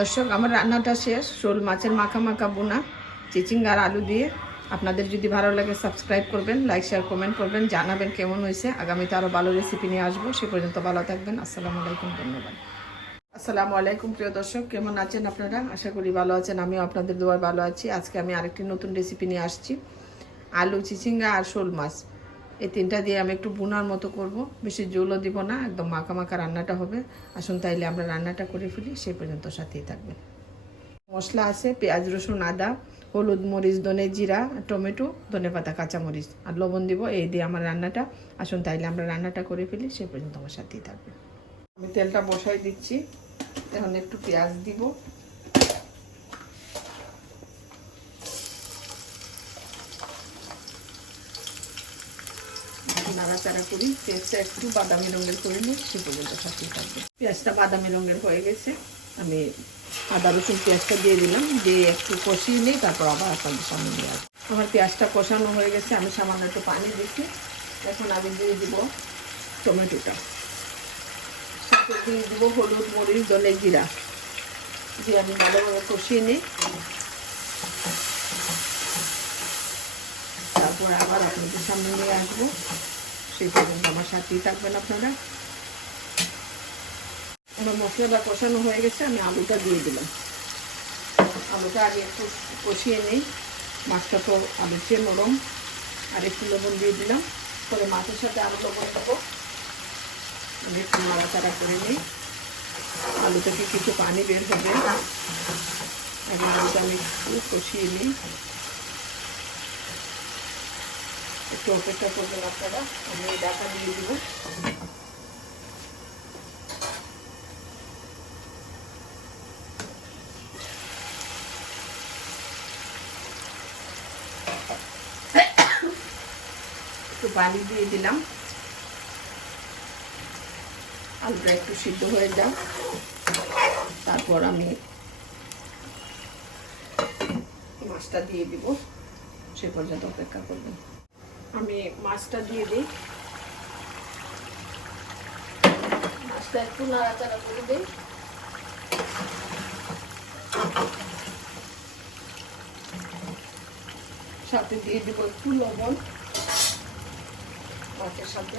দর্শক, আমার রান্নাটা শেষ। শোল মাছের মাখা মাখা বোনা চিচিঙ্গার আলু দিয়ে। আপনাদের যদি ভালো লাগে সাবস্ক্রাইব করবেন লাইক শেয়ার কমেন্ট করবেন, জানাবেন কেমন হয়েছে। আগামীতে আরও ভালো রেসিপি নিয়ে আসব। সে পর্যন্ত ভালো থাকবেন। আসসালামু আলাইকুম, ধন্যবাদ। আসসালামু আলাইকুম, প্রিয় দর্শক, কেমন আছেন আপনারা? আশা করি ভালো আছেন। আমিও আপনাদের দোয়ায় ভালো আছি। আজকে আমি আরেকটি নতুন রেসিপি নিয়ে আসছি। আলু, চিচিঙ্গা আর শোল মাছ। এই তিনটা দিয়ে আমি একটু বোনার মতো করব। বেশি জলও দিব না, একদম মাখা মাখা রান্নাটা হবে। আসুন তাইলে আমরা রান্নাটা করে ফেলি সেই পর্যন্ত সাথেই থাকবেন। মশলা আছে, পেঁয়াজ, রসুন, আদা, হলুদ, মরিচ, ধনে জিরা, টমেটো, ধনে পাতা কাঁচামরিচ আর লবণ দিব। এই দিয়ে আমার রান্নাটা। আসুন তাইলে আমরা রান্নাটা করে ফেলি সেই পর্যন্ত আমার সাথেই থাকবে আমি তেলটা বসাই দিচ্ছি। এখন একটু পেঁয়াজ দিব। নাড়াচাড়া করি, পেঁয়াজটা একটু বাদামি রঙের করে নিই, সে পর্যন্ত সাথেই থাকবে। পেঁয়াজটা বাদামি রঙের হয়ে গেছে। আমি আদা রসুন পেঁয়াজটা দিয়ে দিলাম, দিয়ে একটু কষিয়ে নিই তারপর আবার আপনাদের সামনে নিয়ে আসব। আমার পেঁয়াজটা কষানো হয়ে গেছে, আমি সামান্য একটু পানি দিচ্ছি। এখন আমি দিয়ে দিব টমেটোটা। সাথে দিয়ে দিব হলুদ, মরিচ দলে জিরা। দিয়ে আমি ভালোভাবে কষিয়ে নিই। তারপর আবার আপনাদের সামনে নিয়ে আসব। সেই পর্যন্ত আমার সাথেই থাকবেন আপনারা। আমার মশলাটা কষানো হয়ে গেছে, আমি আলুটা দিয়ে দিলাম। আলুটা আগে একটু কষিয়ে নিই। মাছটা তো আলুর চেয়ে নরম। আর একটু লবণ দিয়ে দিলাম। পরে মাছের সাথে আলু লবণ দেবো। আমি একটু নাড়াচাড়া করে নিই। আলু থেকে কিছু পানি বের হবে। এখন আলুটা আমি একটু কষিয়ে নিই। একটু অপেক্ষা করবেন আপনারা, আমি ডাকা দিয়ে দিব একটু পানি দিয়ে দিলাম। আলুটা একটু সিদ্ধ হয়ে যাও তারপর আমি মাছটা দিয়ে দিব। সে পর্যন্ত অপেক্ষা করবেন। আমি মাছটা দিয়ে দিই। মাছটা একটু নাড়াচাড়া করে দিই। সাথে দিয়ে দেবো একটু লবণ। মাছের সাথে।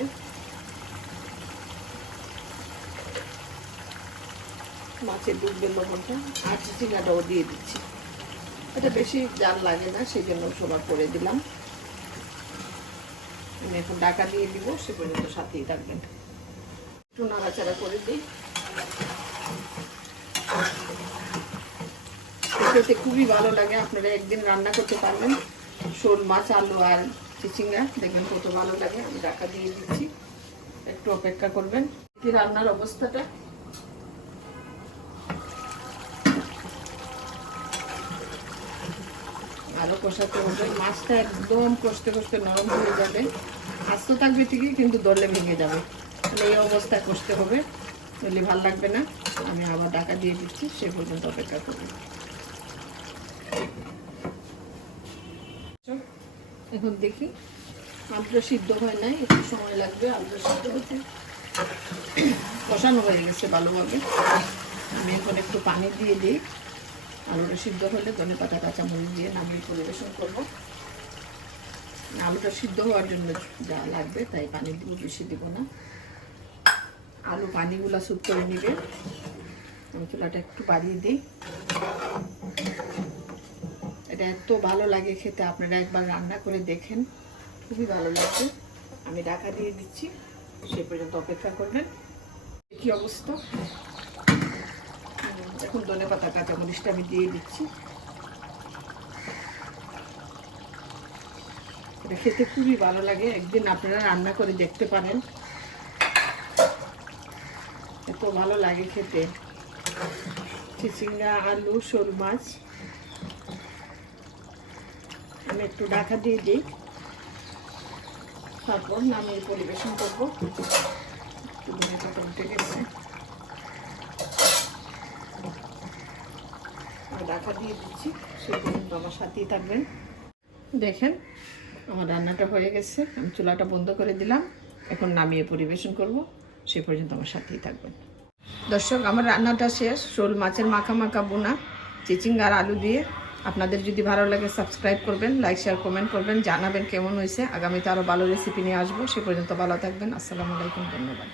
মাছের ডুববে লবণটা। আর চিচিঙ্গাটাও দিয়ে দিচ্ছি। এটা বেশি জাল লাগে না সেই জন্য সবার করে দিলাম। এখন ডাকা দিয়ে দিব, সে পর্যন্ত সাথেই থাকবেন। একটু নাড়াচাড়া করে দিই। খেতে খুবই ভালো লাগে, আপনারা একদিন রান্না করতে পারবেন। শোল মাছ, আলু আর চিচিঙ্গা, দেখবেন কত ভালো লাগে। আমি ডাকা দিয়ে দিচ্ছি। একটু অপেক্ষা করবেন। রান্নার অবস্থাটা। আরও কষাতে হবে। মাছটা একদম কষতে কষতে নরম হয়ে যাবে। আস্ত থাকবে ঠিকই, কিন্তু দলে ভেঙে যাবে। তাহলে এই অবস্থায় কষতে হবে। তাহলে ভালো লাগবে না। আমি আবার ডাকা দিয়ে দিচ্ছি, সে পর্যন্ত অপেক্ষা করব। এখন দেখি আলুটা সিদ্ধ হয় নাই, একটু সময় লাগবে আলুটা সিদ্ধ হতে। কষানো হয়ে গেছে ভালোভাবে। আমি এখন একটু পানি দিয়ে দিই। আলুটা সিদ্ধ হলে ধনে পাতা, কাঁচামরিচ দিয়ে নামিয়ে পরিবেশন করব। আলুটা সিদ্ধ হওয়ার জন্য যা লাগবে তাই পানি দিব, বেশি দিব না। আলু পানিগুলা স্যুপ করে নিবে। আমি চুলাটা একটু বাড়িয়ে দিই। এটা এত ভালো লাগে খেতে, আপনারা একবার রান্না করে দেখেন। খুবই ভালো লাগবে আমি ঢাকা দিয়ে দিচ্ছি। সে পর্যন্ত অপেক্ষা করবেন। কি অবস্থা? এখন ধনে পাতা কাঁচামরিচটা আমি দিয়ে দিচ্ছি। এটা খেতে খুবই ভালো লাগে। একদিন আপনারা রান্না করে দেখতে পারেন। এত ভালো লাগে খেতে। চিচিঙ্গা, আলু, শোল মাছ। আমি একটু ঢাকা দিয়ে দিই। তারপর নামিয়ে পরিবেশন করব। একটু ধনে পাতা উঠে গেছে। ঢাকা দিয়ে দিচ্ছি সে পর্যন্ত আমার সাথেই থাকবেন। দেখেন, আমার রান্নাটা হয়ে গেছে। আমি চুলাটা বন্ধ করে দিলাম। এখন নামিয়ে পরিবেশন করব। সে পর্যন্ত আমার সাথেই থাকবেন। দর্শক, আমার রান্নাটা শেষ। শোল মাছের মাখা মাখা বোনা চিচিঙ্গার আলু দিয়ে। আপনাদের যদি ভালো লাগে, সাবস্ক্রাইব করবেন, লাইক শেয়ার কমেন্ট করবেন, জানাবেন কেমন হয়েছে। আগামীতে আরও ভালো রেসিপি নিয়ে আসব। সে পর্যন্ত ভালো থাকবেন। আসসালামু আলাইকুম, ধন্যবাদ।